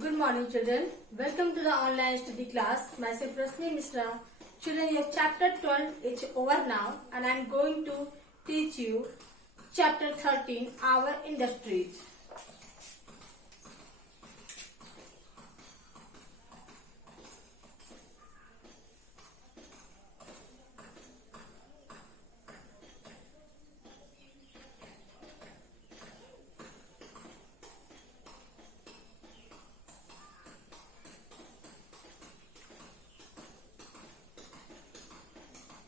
Good morning, children. Welcome to the online study class. Myself Rasmi Mishra. Children, your chapter 12 is over now, and I am going to teach you chapter 13, our industries.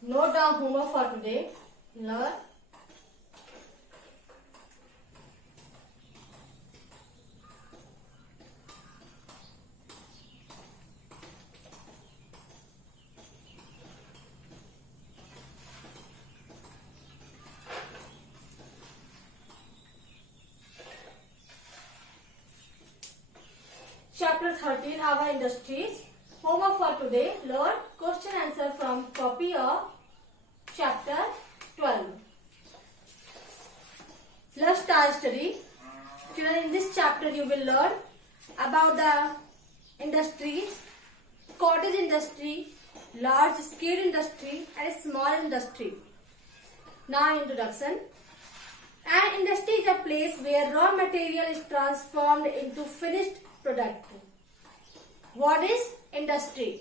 Note down homework for today. Learn. Chapter 13, our industries. Homework for today. Learn question answer from copy of chapter 12. Let's start study. Children, in this chapter you will learn about the industries, cottage industry, large scale industry and small industry. Now introduction. An industry is a place where raw material is transformed into finished product. What is industry?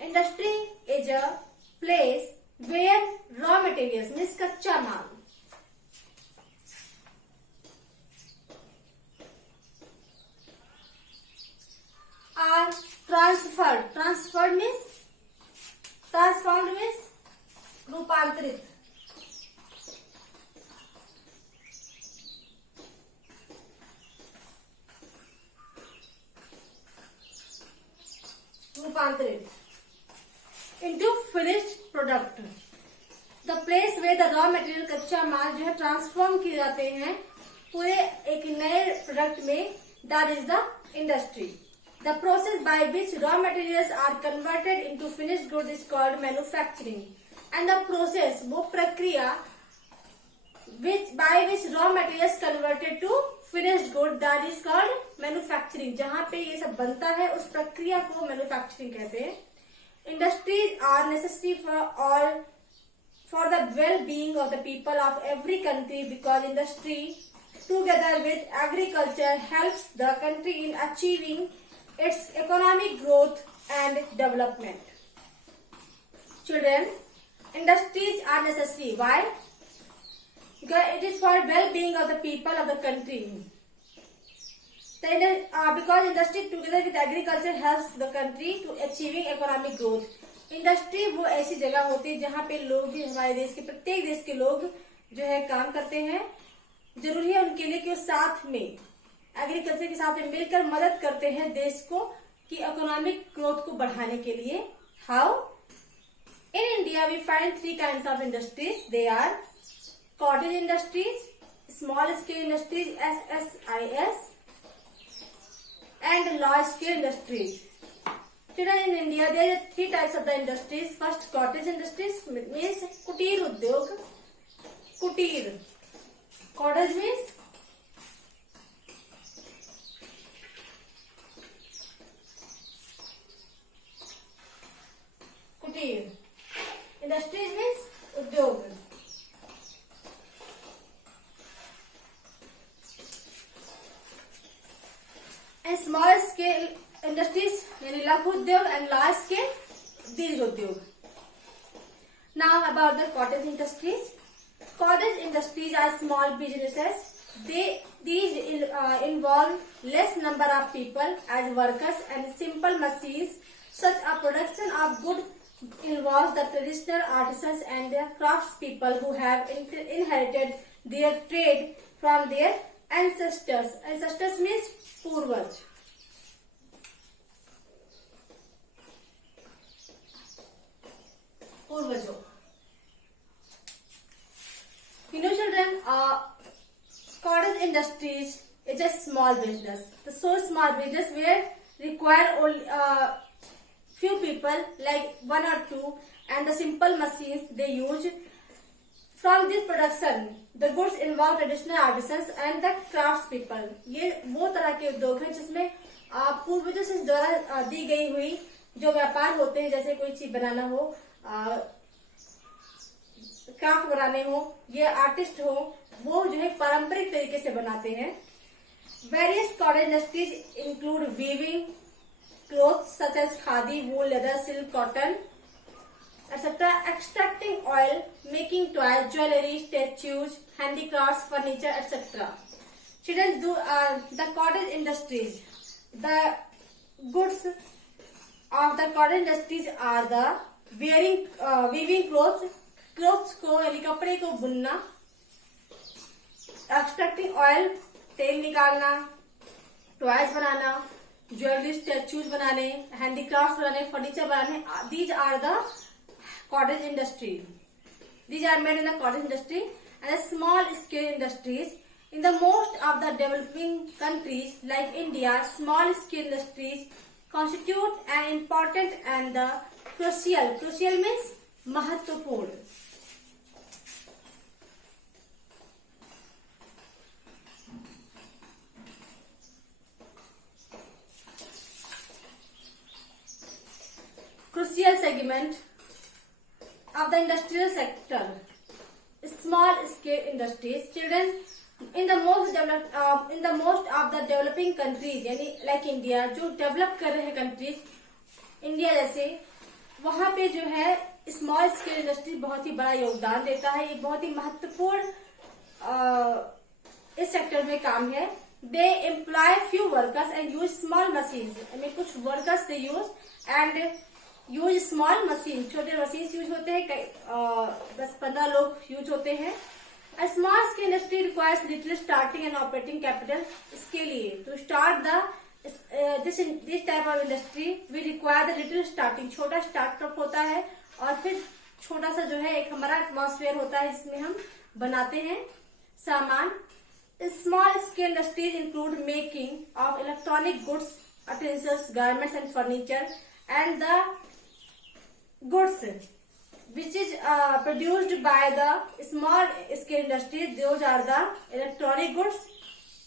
Industry is a place where raw materials means कच्चा माल are transferred. Transformed means रूपांतरित. रूपांतरित into finished product. The place where the raw material कच्चा माल जो है transform किए जाते हैं पूरे एक नए प्रोडक्ट में, that is the industry. The process by which raw materials are converted into finished goods is called manufacturing. And the process, वो प्रक्रिया by which raw materials converted to finished good, that is called manufacturing. जहाँ पे ये सब बनता है उस प्रक्रिया को manufacturing कहते हैं. Industries are necessary for the well-being of the people of every country because industry together with agriculture helps the country in achieving its economic growth and development. Children, industries are necessary. Why? Because it is for well-being of the people of the country. Because industry together with agriculture helps the country to achieving economic growth. Industry वो ऐसी जगह होती है जहाँ पे लोग भी, हमारे देश के प्रत्येक देश के लोग जो है काम करते हैं. जरूरी है उनके लिए कि वो साथ में एग्रीकल्चर के साथ में मिलकर मदद करते हैं देश को कि इकोनॉमिक ग्रोथ को बढ़ाने के लिए. How? In India we find 3 kinds of industries. They are cottage industries, small scale industries SSIS and large scale industries. Children, in India there are 3 types of the industries. First, cottage industries means kutir udyog. Kutir. Cottage means kutir. Industries means udyog. And small scale industries यानी लघु उद्योग and large scale दीर्घ उद्योग. Now about the cottage industries. Cottage industries are small businesses. These involve less number of people as workers and simple machines. Such a production of goods involves the traditional artisans and the craftspeople who have inherited their trade from their ancestors. Ancestors means पूर्वज. पूर्वजों. You know, children, cottage industries is a small business. The so small business where require only few people, like 1 or 2, and the simple machines they use. From this production, The goods involve traditional artisans and the crafts people. ये वो तरह के उद्योग हैं जिसमें पूर्वजों से द्वारा दी गई हुई जो व्यापार होते हैं, जैसे कोई चीज बनाना हो, क्राफ्ट बनाने हो, ये आर्टिस्ट हो, वो जो है पारंपरिक तरीके से बनाते हैं. Various cotton industries include weaving clothes such as khadi, wool, leather, silk, cotton, etc. Extracting oil, making toys, jewelry, statues, handicrafts, furniture, etc. Children, the cotton industries. The goods of the cotton industries are the weaving clothes को यानी कपड़े को बुनना, extracting oil तेल निकालना, toys बनाना, jewellery statues बनाने, handicraft बनाने, फर्नीचर बनाने. These are the cottage industry. These are made in the cottage industry and small scale industries. In the most of the developing countries like India, small scale industries constitute an important and the crucial means महत्वपूर्ण. Crucial segment of the industrial sector, small scale industries. Children, in the most of the developing countries यानी like India, जो develop कर रहे हैं countries, India जैसे, वहां पे जो है स्मॉल स्केल इंडस्ट्री बहुत ही बड़ा योगदान देता है. ये बहुत ही महत्वपूर्ण इस सेक्टर में काम है. They employ few workers and use small machine. यानी कुछ workers they use and use small machine. छोटे मशीन यूज होते हैं, 10-15 लोग यूज होते हैं. A small scale industry requires little starting and operating capital. इसके लिए to start this type of industry we require the little starting. छोटा startup होता है और फिर छोटा सा जो है एक हमारा एटमॉस्फेयर होता है जिसमें हम बनाते हैं सामान. Small scale industries include making of electronic goods, utensils, garments and furniture, and the goods which is produced by the small scale industry. Those are the electronic goods,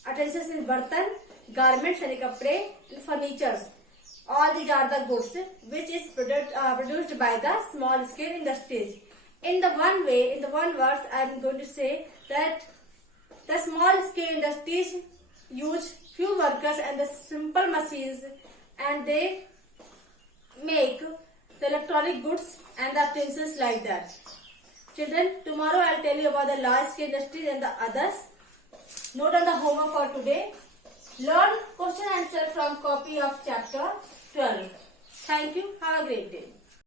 utensils in bartan, garments and kapde, furnitures. All these are the goods which is produced by the small scale industries. In the one word, I am going to say that the small scale industries use few workers and the simple machines, and they make the electronic goods and the utensils like that. Children, tomorrow I will tell you about the large scale industries and the others. Note on the homework for today. Learn question answer from copy of chapter 12. Thank you. Have a great day.